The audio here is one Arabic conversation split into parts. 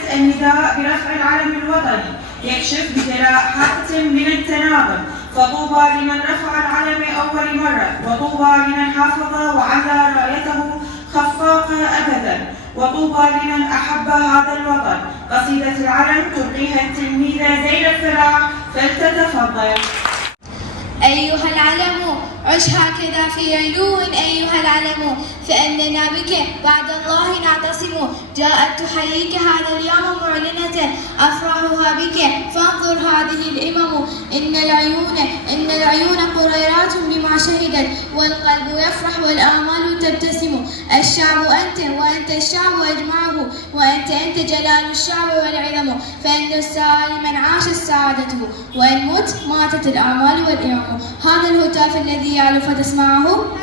نهاية النداء برفع العلم الوطني يكشف بحافة من التناغم، فطوبى لمن رفع العلم أول مرة، وطوبى لمن حافظ وعلى رايته خفاقة أبدا، وطوبى لمن أحب هذا الوطن. قصيدة العلم تلقيها التلميذة زينب فراح، فلتتفضل. أيها العلم عش هكذا في علو أيها العلم، فإننا بك بعد الله نعتصم. جاءت تحييك هذا اليوم معلنة أفرحها بك، فانظر هذه الإمم. إن العيون قريرات بما شهدت، والقلب يفرح والآمال تبتسم. الشعب أنت وأنت الشعب أجمعه، وأنت جلال الشعب والعظم. فإن السعادة من عاش سعادته، وإن مت ماتت الآمال والإمم. هذا الهتاف الذي يعلو فتسمعه.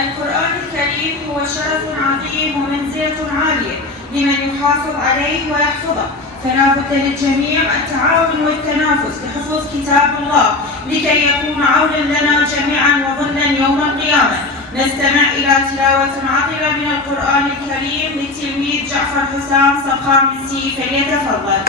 القرآن الكريم هو شرف عظيم ومنزلة عالية لمن يحافظ عليه ويحفظه، فلا بد للجميع التعاون والتنافس لحفظ كتاب الله لكي يكون عونا لنا جميعا وظلا يوم القيامة. نستمع إلى تلاوة عطرة من القرآن الكريم للتلميذ جعفر حسام صخامسي، فليتفضل.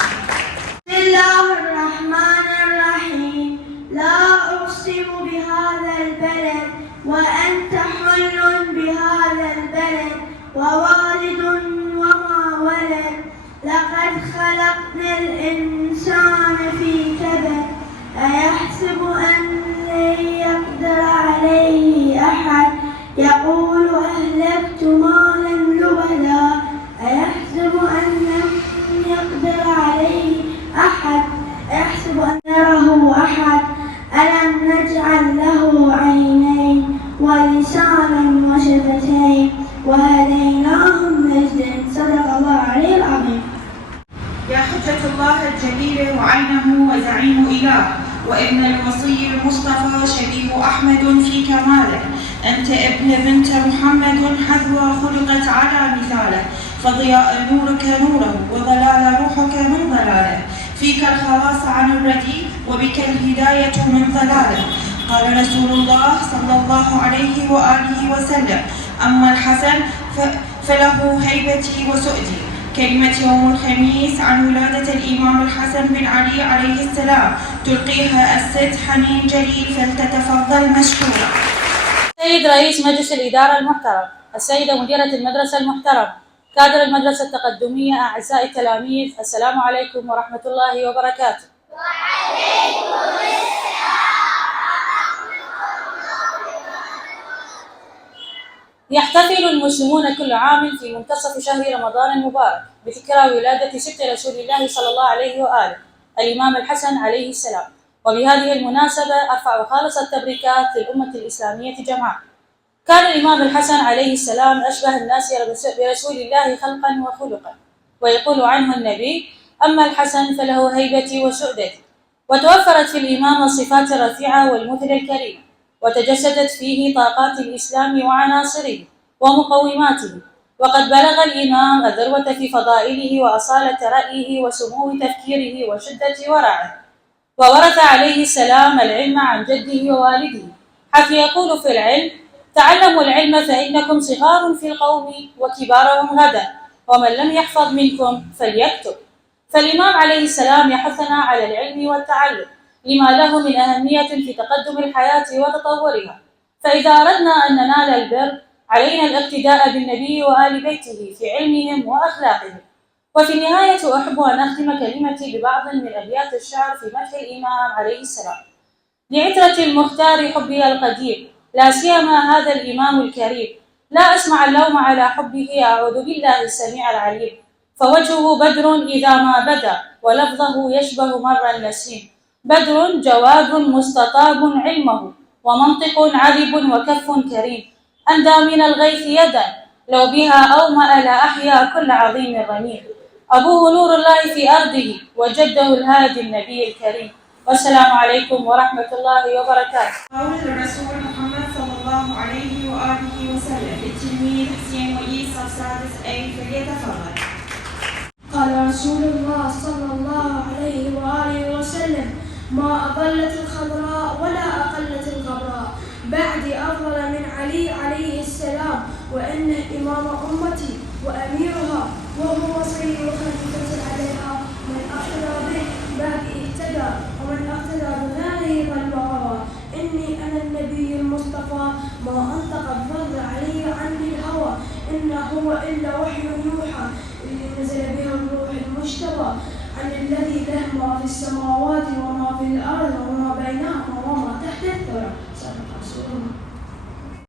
بسم الله الرحمن الرحيم. لا أقسم بهذا البلد وأنت حل بهذا البلد، ووالد وما ولد. لقد خلقنا الإنسان في كبد، أيحسب أن لن يقدر عليه أحد. يقول أهلكت مالا لبدا، أيحسب أن لن يقدر عليه أحد. أيحسب أن يره أحد. ألم نجعل له عينين ولسانا وشفتين وهديناه النجدين. صدق الله العلي العظيم. يا حجة الله الجليل وعينه وزعيم إله، وابن الوصي المصطفى شبيه أحمد في كماله. أنت ابن بنت محمد حذوى خلقت على مثاله، فضياء نورك نوره وضلال روحك من ضلاله. فيك الخلاص عن الردي وبك الهداية من ضلاله. قال رسول الله صلى الله عليه وآله وسلم: أما الحسن فله هيبتي وسؤدي. كلمة يوم الخميس عن ولادة الإمام الحسن بن علي عليه السلام تلقيها الست حنين جليل، فلتتفضل مشكورة. السيد رئيس مجلس الإدارة المحترم، السيدة مديرة المدرسة المحترمة، كادر المدرسة التقدمية، أعزائي التلاميذ، السلام عليكم ورحمة الله وبركاته. وعليكم السلام. يحتفل المسلمون كل عام في منتصف شهر رمضان المبارك بذكرى ولادة سبط رسول الله صلى الله عليه وآله الإمام الحسن عليه السلام، وبهذه المناسبة أرفع خالص التبريكات للأمة الإسلامية جمعاء. كان الإمام الحسن عليه السلام أشبه الناس برسول الله خلقا وخلقا، ويقول عنه النبي: أما الحسن فله هيبتي وسؤدتي. وتوفرت في الإمام الصفات الرفيعة والمثل الكريم، وتجسدت فيه طاقات الإسلام وعناصره ومقوماته، وقد بلغ الإمام الذروة في فضائله وأصالة رأيه وسمو تفكيره وشدة ورعه. وورث عليه السلام العلم عن جده ووالده، حيث يقول في العلم: تعلموا العلم فإنكم صغار في القوم وكبارهم غدا، ومن لم يحفظ منكم فليكتب. فالإمام عليه السلام يحثنا على العلم والتعلم لما له من أهمية في تقدم الحياة وتطورها. فإذا أردنا أن ننال البر علينا الاقتداء بالنبي وآل بيته في علمهم وأخلاقهم. وفي النهاية أحب أن أختم كلمتي ببعض من أبيات الشعر في مدح الإمام عليه السلام: لعترة المختار حبي القديم، لا سيما هذا الإمام الكريم. لا أسمع اللوم على حبه، أعوذ بالله السميع العليم. فوجهه بدر إذا ما بدا، ولفظه يشبه مر النسيم. بدر جواد مستطاب علمه، ومنطق عذب وكف كريم. أندى من الغيث يدا، لو بها أومأ لأحيا كل عظيم رميم. أبوه نور الله في أرضه، وجده الهادي النبي الكريم. والسلام عليكم ورحمة الله وبركاته. قول الرسول محمد صلى الله عليه وآله وسلم للتلميذ حسين وإيس السادس أي، فليتفضل. قال رسول الله صلى الله عليه وآله وسلم: ما أضلت الخضراء ولا أقلت الغبراء بعد أفضل من علي عليه السلام. وإنه إمام أمتي وأميرها، وهو سيد الخليفة عليها. من اقتدى به باقي اهتدى، ومن اقتدى بغيره ضل وغوى. إني أنا النبي المصطفى، ما أنطق الفضل علي عني الهوى. إن هو إلا وحي يوحى، اللي نزل به الروح المجتبى، عن الذي له ما في السماوات